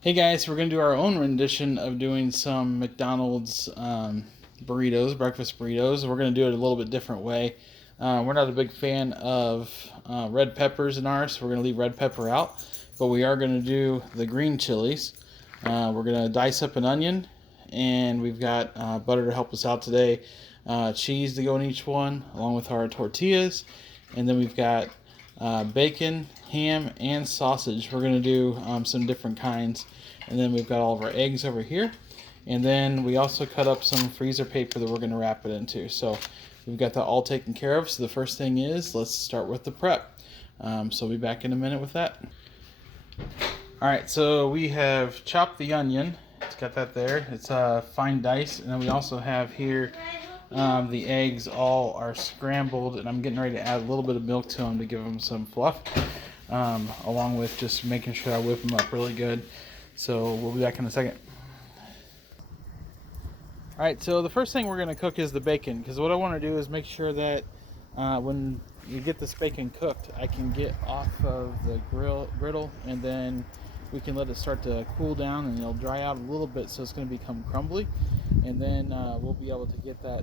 Hey guys, we're going to do our own rendition of doing some McDonald's burritos, breakfast burritos. We're going to do it a little bit different way. We're not a big fan of red peppers in ours, so we're going to leave red pepper out. But we are going to do the green chilies. We're going to dice up an onion, and we've got butter to help us out today, cheese to go in each one, along with our tortillas. And then we've got bacon, ham, and sausage. We're going to do some different kinds. And then we've got all of our eggs over here. And then we also cut up some freezer paper that we're going to wrap it into. So we've got that all taken care of. So the first thing is, let's start with the prep. So I'll be back in a minute with that. All right, so we have chopped the onion. It's got that there. It's fine dice. And then we also have here the eggs all are scrambled, and I'm getting ready to add a little bit of milk to them to give them some fluff, along with just making sure I whip them up really good. So we'll be back in a second. All right, so the first thing we're going to cook is the bacon, because what I want to do is make sure that when you get this bacon cooked, I can get off of the griddle, and then we can let it start to cool down, and it'll dry out a little bit, so it's going to become crumbly, and then we'll be able to get that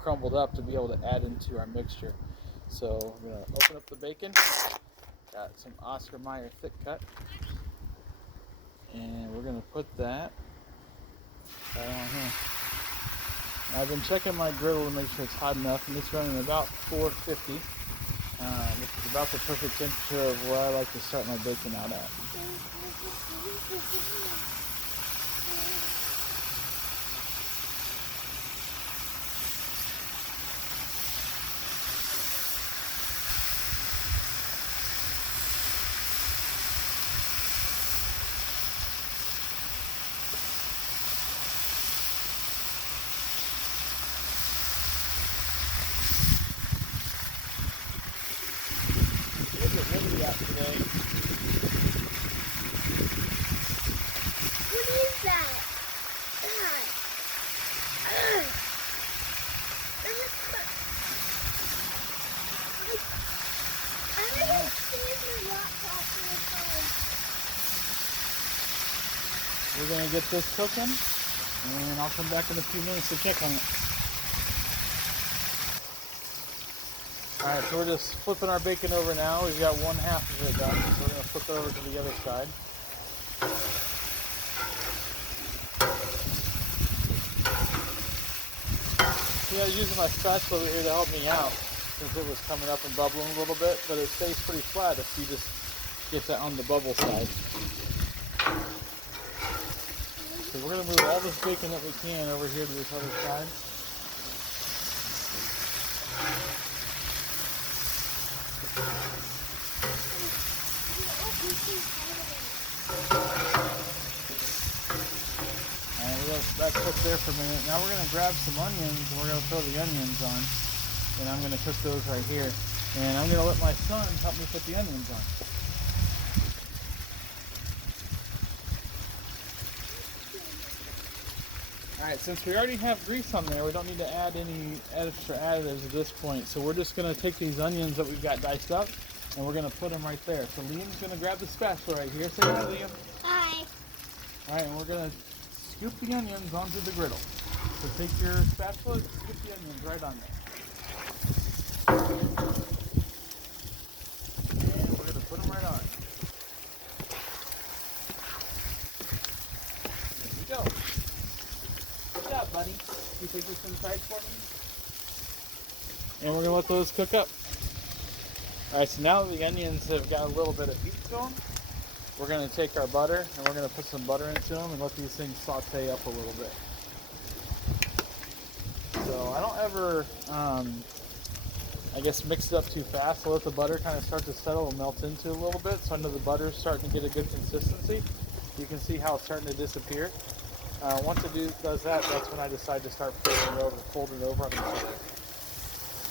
crumbled up to be able to add into our mixture. So we're going to open up the bacon. Got some Oscar Mayer thick cut, and we're going to put that right on here. Now, I've been checking my griddle to make sure it's hot enough, and it's running about 450, which is about the perfect temperature of where I like to start my bacon out at. Out today. What is that? God. I don't understand the rock We're going to get this cooking, and I'll come back in a few minutes to check on it. Alright, so we're just flipping our bacon over now. We've got one half of it done, so we're going to flip it over to the other side. See, I was using my spatula over here to help me out, since it was coming up and bubbling a little bit, but it stays pretty flat if you just get that on the bubble side. So we're going to move all this bacon that we can over here to this other side. And we're going to let that cook there for a minute. Now we're going to grab some onions, and we're going to throw the onions on. And I'm going to cook those right here. And I'm going to let my son help me put the onions on. Alright, since we already have grease on there, we don't need to add any extra additives at this point. So we're just going to take these onions that we've got diced up, and we're going to put them right there. So Liam's going to grab the spatula right here. Say hi, Liam. Hi. Alright, and we're going to scoop the onions onto the griddle. So take your spatula and scoop the onions right on there. And we're going to put them right on. There we go. Good job, buddy. You take this inside for me? And we're going to let those cook up. Alright, so now that the onions have got a little bit of heat to them, we're going to take our butter and we're going to put some butter into them and let these things saute up a little bit. So I don't ever, I guess, mix it up too fast. So let the butter kind of start to settle and melt into a little bit. So I know the butter's starting to get a good consistency. You can see how it's starting to disappear. Once it does that, that's when I decide to start fold it over on the butter.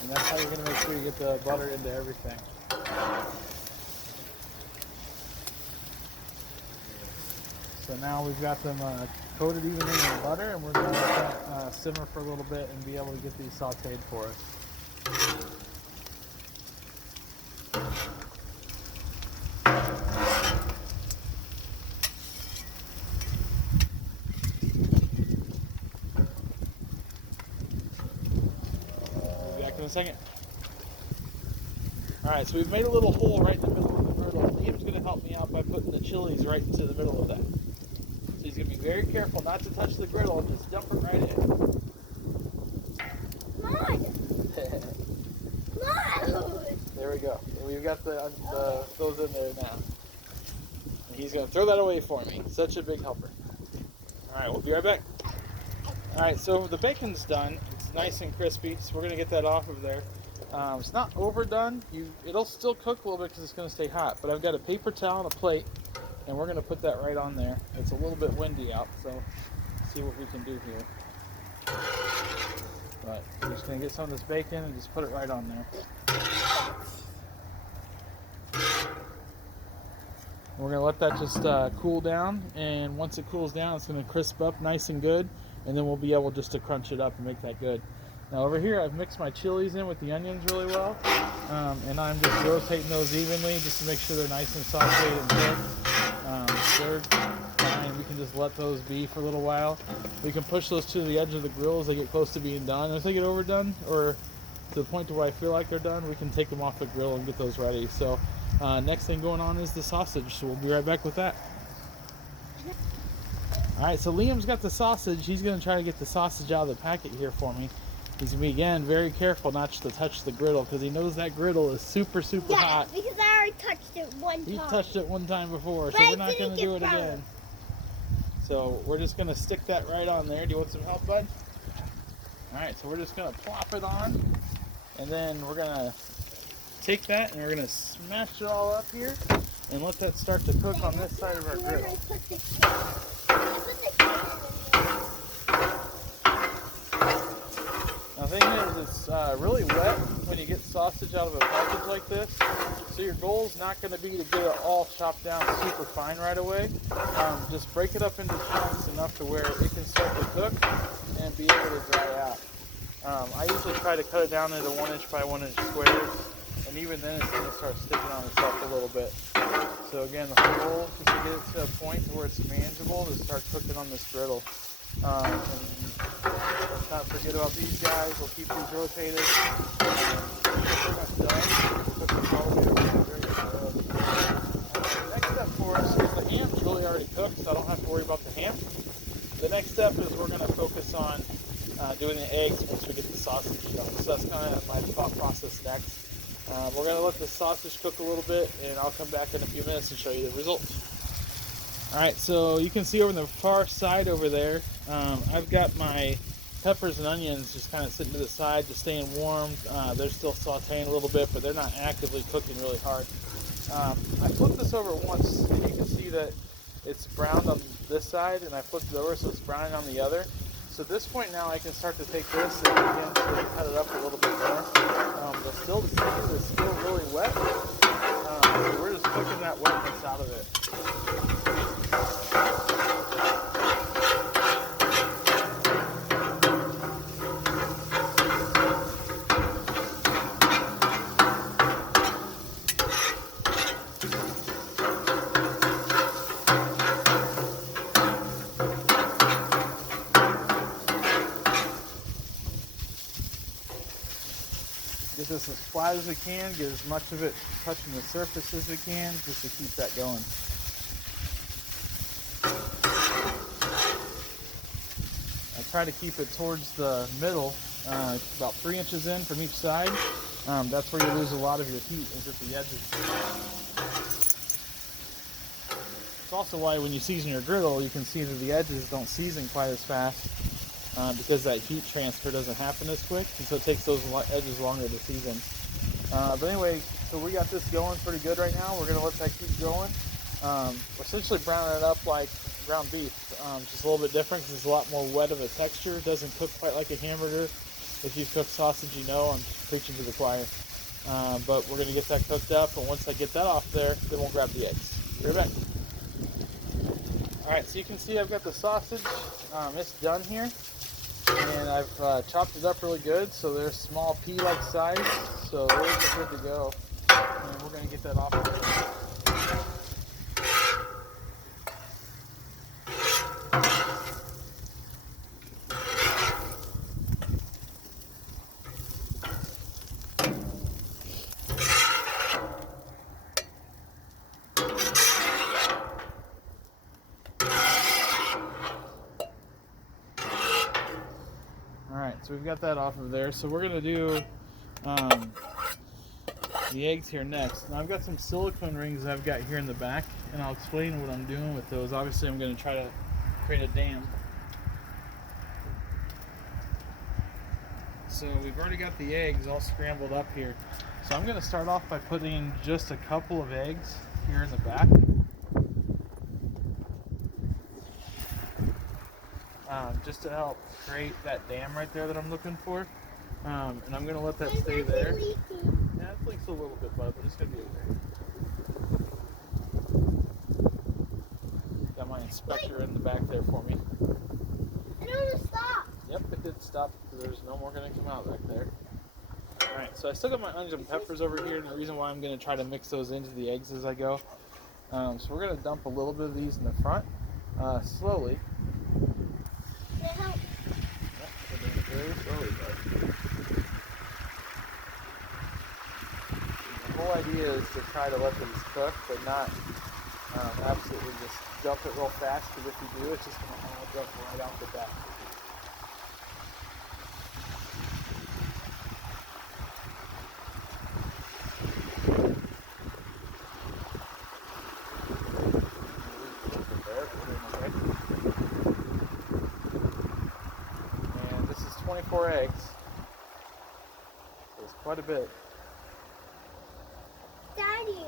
And that's how you're going to make sure you get the butter into everything. So now we've got them coated evenly in butter, and we're going to let that simmer for a little bit and be able to get these sauteed for us. a second. Alright, so we've made a little hole right in the middle of the griddle. Liam's going to help me out by putting the chilies right into the middle of that. So he's going to be very careful not to touch the griddle and just dump it right in. Mom! Mom! There we go. We've got those in there now. And he's going to throw that away for me. Such a big helper. Alright, we'll be right back. Alright, so the bacon's done. It's nice and crispy, so we're going to get that off of there. It's not overdone. It'll still cook a little bit because it's going to stay hot. But I've got a paper towel and a plate, and we're going to put that right on there. It's a little bit windy out, so let's see what we can do here. But we're just going to get some of this bacon and just put it right on there. We're going to let that just cool down, and once it cools down, it's going to crisp up nice and good, and then we'll be able just to crunch it up and make that good. Now over here, I've mixed my chilies in with the onions really well, and I'm just rotating those evenly just to make sure they're nice and sauteed and good. They're fine. We can just let those be for a little while. We can push those to the edge of the grill as they get close to being done. If they get overdone or to the point to where I feel like they're done, we can take them off the grill and get those ready. So next thing going on is the sausage, so we'll be right back with that. Alright, so Liam's got the sausage. He's going to try to get the sausage out of the packet here for me. He's going to be, again, very careful not to touch the griddle because he knows that griddle is super, super hot. Yeah, because I already touched it one time. He touched it one time before, so we're not going to do it again. So we're just going to stick that right on there. Do you want some help, bud? Alright, so we're just going to plop it on, and then we're going to take that and we're going to smash it all up here and let that start to cook on this side of our griddle. Now the thing is, it's really wet when you get sausage out of a package like this, so your goal is not going to be to get it all chopped down super fine right away. Just break it up into chunks enough to where it can start to cook and be able to dry out. I usually try to cut it down into 1" by 1" squares, and even then it's going to start sticking on itself a little bit. So again, the whole goal is to get it to a point where it's manageable to start cooking on this griddle. And let's not forget about these guys. We'll keep these rotated. Pretty much done. Put them all the way over there. Next step for us is the ham's really already cooked, so I don't have to worry about the ham. The next step is we're going to focus on doing the eggs once we get the sausage done. So that's kind of my thought process next. We're going to let the sausage cook a little bit, and I'll come back in a few minutes and show you the results. Alright, so you can see over on the far side over there, I've got my peppers and onions just kind of sitting to the side, just staying warm. They're still sauteing a little bit, but they're not actively cooking really hard. I flipped this over once, and you can see that it's browned on this side, and I flipped it over so it's browning on the other. So at this point now I can start to take this and begin to cut it up a little bit more. The still the skin is still really wet, so we're just cooking that wetness out of it. Get this as flat as we can, get as much of it touching the surface as we can, just to keep that going. I try to keep it towards the middle, about 3 inches in from each side. That's where you lose a lot of your heat, is at the edges. It's also why when you season your griddle, you can see that the edges don't season quite as fast. Because that heat transfer doesn't happen as quick, and so it takes those edges longer to season. But anyway, so we got this going pretty good right now. We're going to let that keep going. We're essentially browning it up like ground beef, just a little bit different because it's a lot more wet of a texture. It doesn't cook quite like a hamburger. If you've cooked sausage, you know I'm preaching to the choir. But we're going to get that cooked up, and once I get that off there, then we'll grab the eggs. Be right back. Alright, so you can see I've got the sausage. It's done here. And I've chopped it up really good, so they're small pea-like size, so those are good to go. And we're going to get that off of there. so we've got that off of there. So we're gonna do the eggs here next. Now I've got some silicone rings I've got here in the back, and I'll explain what I'm doing with those. Obviously I'm gonna try to create a dam. So we've already got the eggs all scrambled up here. So I'm gonna start off by putting just a couple of eggs here in the back. Just to help create that dam right there that I'm looking for. And I'm going to let that stay there. Yeah, it leaks a little bit, bud, but it's going to be okay. Got my inspector in the back there for me. I don't want to stop. Yep, it did stop because there's no more going to come out back there. Alright, so I still got my onions and peppers over here, and the reason why I'm going to try to mix those into the eggs as I go. So we're going to dump a little bit of these in the front, slowly. Very slowly, bud. The whole idea is to try to let these cook, but not absolutely just dump it real fast, because if you do, it's just going to all dump right off the bat. And this is 24 eggs. So it's quite a bit. Daddy.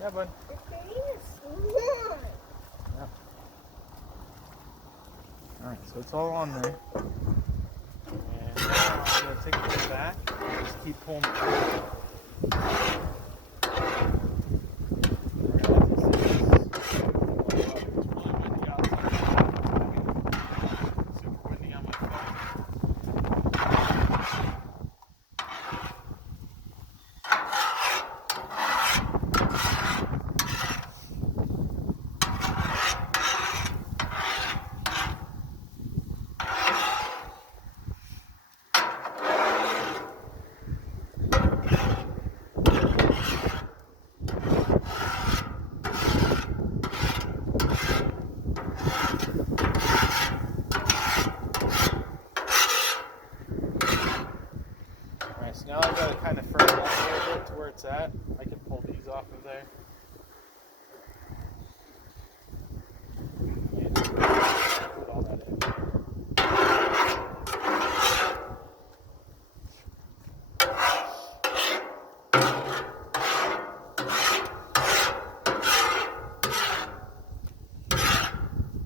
Yeah, bud. The thing is small. Yeah. Alright, so it's all on there. And now I'm going to take it to the back and just keep pulling it back. So now I've got to kind of firm it up a little bit to where it's at. I can pull these off of there. And just put all that in.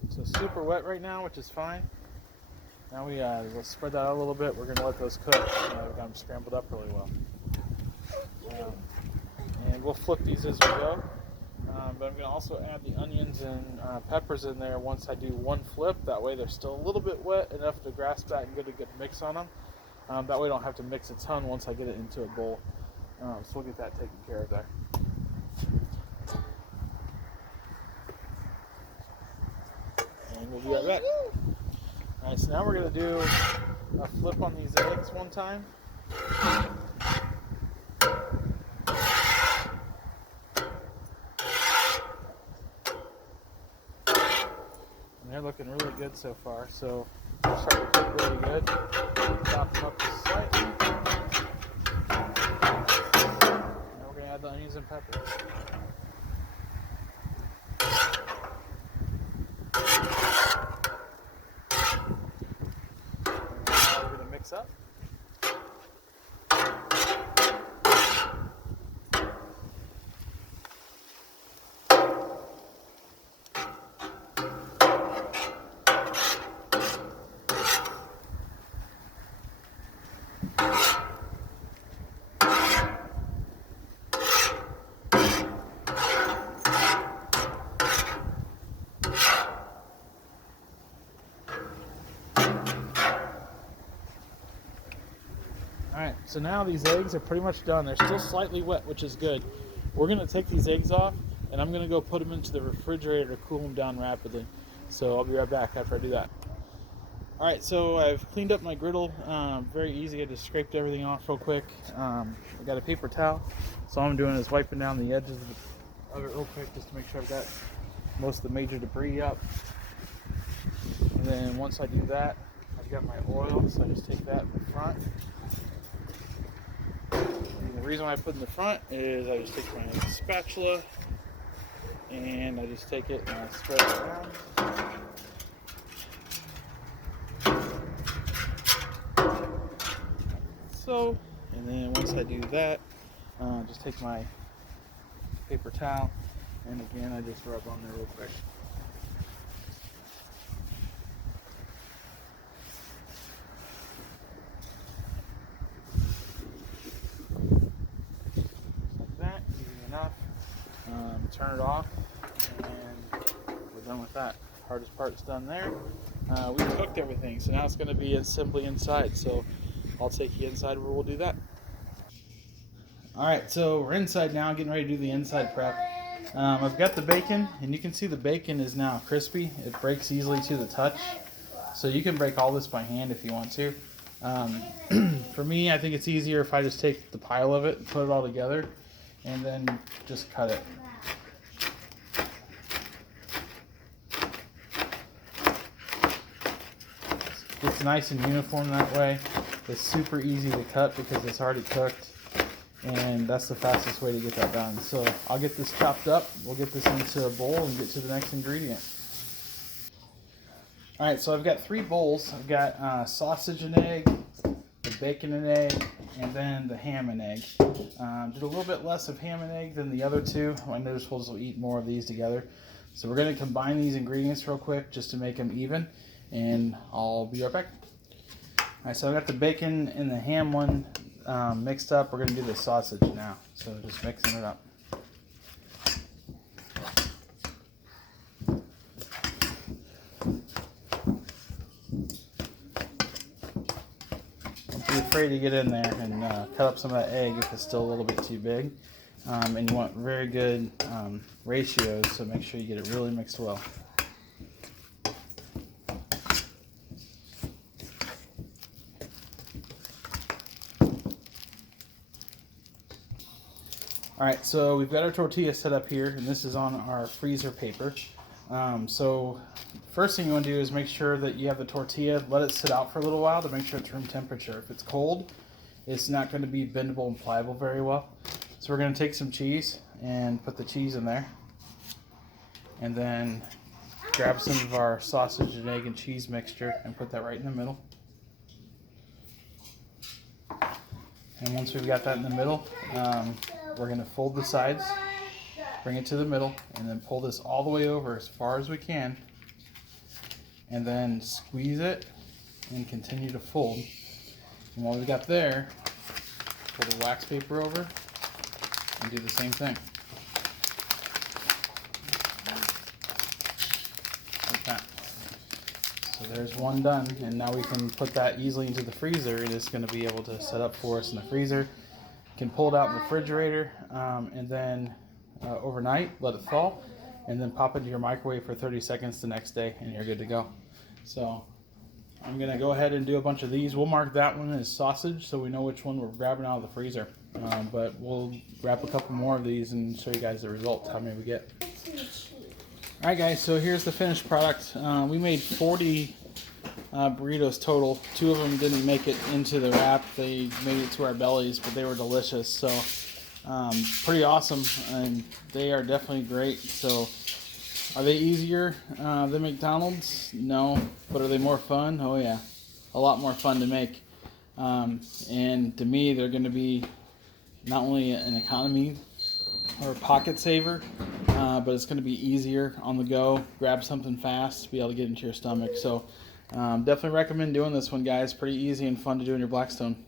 So super wet right now, which is fine. Now we'll spread that out a little bit. We're going to let those cook. We've got them scrambled up really well. And we'll flip these as we go. But I'm going to also add the onions and peppers in there once I do one flip. That way they're still a little bit wet enough to grasp that and get a good mix on them. That way I don't have to mix a ton once I get it into a bowl. So we'll get that taken care of there. And we'll be right back. Alright, so now we're going to do a flip on these eggs one time. And they're looking really good so far, so they're starting to cook really good. Chop them up just slightly. Now we're going to add the onions and peppers. Up. Alright, so now these eggs are pretty much done. They're still slightly wet, which is good. We're going to take these eggs off, and I'm going to go put them into the refrigerator to cool them down rapidly. So I'll be right back after I do that. Alright, so I've cleaned up my griddle. Very easy. I just scraped everything off real quick. I got a paper towel. So all I'm doing is wiping down the edges of it real quick just to make sure I've got most of the major debris up. And then once I do that, I've got my oil, so I just take that in the front. And the reason why I put it in the front is I just take my spatula and I just take it and I spread it around. So, and then once I do that, just take my paper towel and again I just rub on there real quick. Like that, easy enough. Turn it off and we're done with that. Hardest part's done there. We cooked everything, so now it's going to be simply inside. So I'll take you inside where we'll do that. Alright, so we're inside now, getting ready to do the inside prep. I've got the bacon, and you can see the bacon is now crispy. It breaks easily to the touch. So you can break all this by hand if you want to. For me, I think it's easier if I just take the pile of it and put it all together, and then just cut it. It's nice and uniform that way. It's super easy to cut because it's already cooked, and that's the fastest way to get that done. So I'll get this chopped up, we'll get this into a bowl and get to the next ingredient. Alright, so I've got 3 bowls. I've got sausage and egg, the bacon and egg, and then the ham and egg. Did a little bit less of ham and egg than the other 2. I noticed we'll eat more of these together. So we're going to combine these ingredients real quick just to make them even, and I'll be right back. Alright, so I've got the bacon and the ham one mixed up. We're going to do the sausage now. So just mixing it up. Don't be afraid to get in there and cut up some of that egg if it's still a little bit too big. And you want very good ratios, so make sure you get it really mixed well. Alright, so we've got our tortilla set up here, and this is on our freezer paper. So first thing you want to do is make sure that you have the tortilla, let it sit out for a little while to make sure it's room temperature. If it's cold, it's not going to be bendable and pliable very well. So we're going to take some cheese and put the cheese in there. And then grab some of our sausage and egg and cheese mixture and put that right in the middle. And once we've got that in the middle, we're going to fold the sides, bring it to the middle, and then pull this all the way over as far as we can. And then squeeze it and continue to fold. And while we got there, pull the wax paper over and do the same thing. Like that. So there's one done, and now we can put that easily into the freezer. It is going to be able to set up for us in the freezer. You can pull it out in the refrigerator and then overnight, let it thaw, and then pop it into your microwave for 30 seconds the next day, and you're good to go. So I'm going to go ahead and do a bunch of these. We'll mark that one as sausage so we know which one we're grabbing out of the freezer. But we'll grab a couple more of these and show you guys the results, how many we get. Alright guys, so here's the finished product. We made 40 burritos total. 2 of them didn't make it into the wrap. They made it to our bellies, but they were delicious. So pretty awesome, and they are definitely great. So are they easier than McDonald's? No. But are they more fun? Oh yeah, a lot more fun to make. And to me, they're going to be not only an economy or a pocket saver, but it's going to be easier on the go. Grab something fast, be able to get into your stomach. So definitely recommend doing this one, guys. Pretty easy and fun to do in your Blackstone.